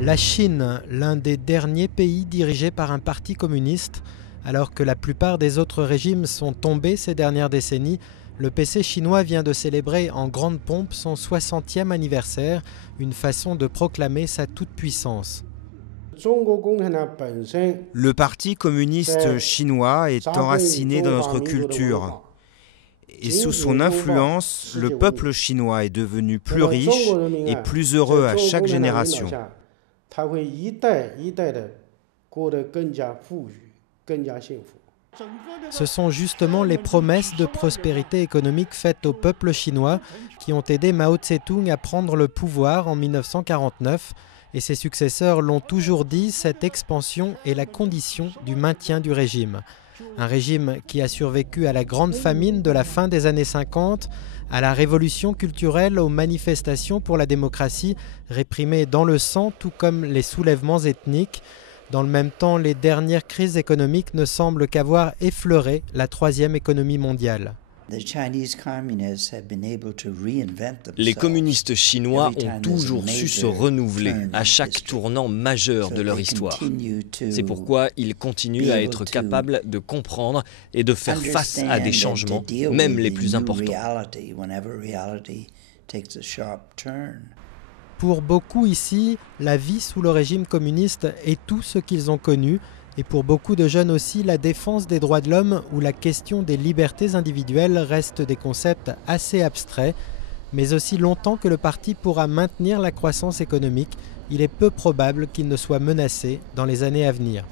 La Chine, l'un des derniers pays dirigés par un parti communiste, alors que la plupart des autres régimes sont tombés ces dernières décennies, le PC chinois vient de célébrer en grande pompe son 60e anniversaire, une façon de proclamer sa toute-puissance. Le Parti communiste chinois est enraciné dans notre culture. Et sous son influence, le peuple chinois est devenu plus riche et plus heureux à chaque génération. Ce sont justement les promesses de prospérité économique faites au peuple chinois qui ont aidé Mao Tse-tung à prendre le pouvoir en 1949. Et ses successeurs l'ont toujours dit, cette expansion est la condition du maintien du régime. Un régime qui a survécu à la grande famine de la fin des années 50, à la révolution culturelle, aux manifestations pour la démocratie réprimées dans le sang, tout comme les soulèvements ethniques. Dans le même temps, les dernières crises économiques ne semblent qu'avoir effleuré la troisième économie mondiale. Les communistes chinois ont toujours su se renouveler à chaque tournant majeur de leur histoire. C'est pourquoi ils continuent à être capables de comprendre et de faire face à des changements, même les plus importants. Pour beaucoup ici, la vie sous le régime communiste est tout ce qu'ils ont connu. Et pour beaucoup de jeunes aussi, la défense des droits de l'homme ou la question des libertés individuelles restent des concepts assez abstraits. Mais aussi longtemps que le parti pourra maintenir la croissance économique, il est peu probable qu'il ne soit menacé dans les années à venir.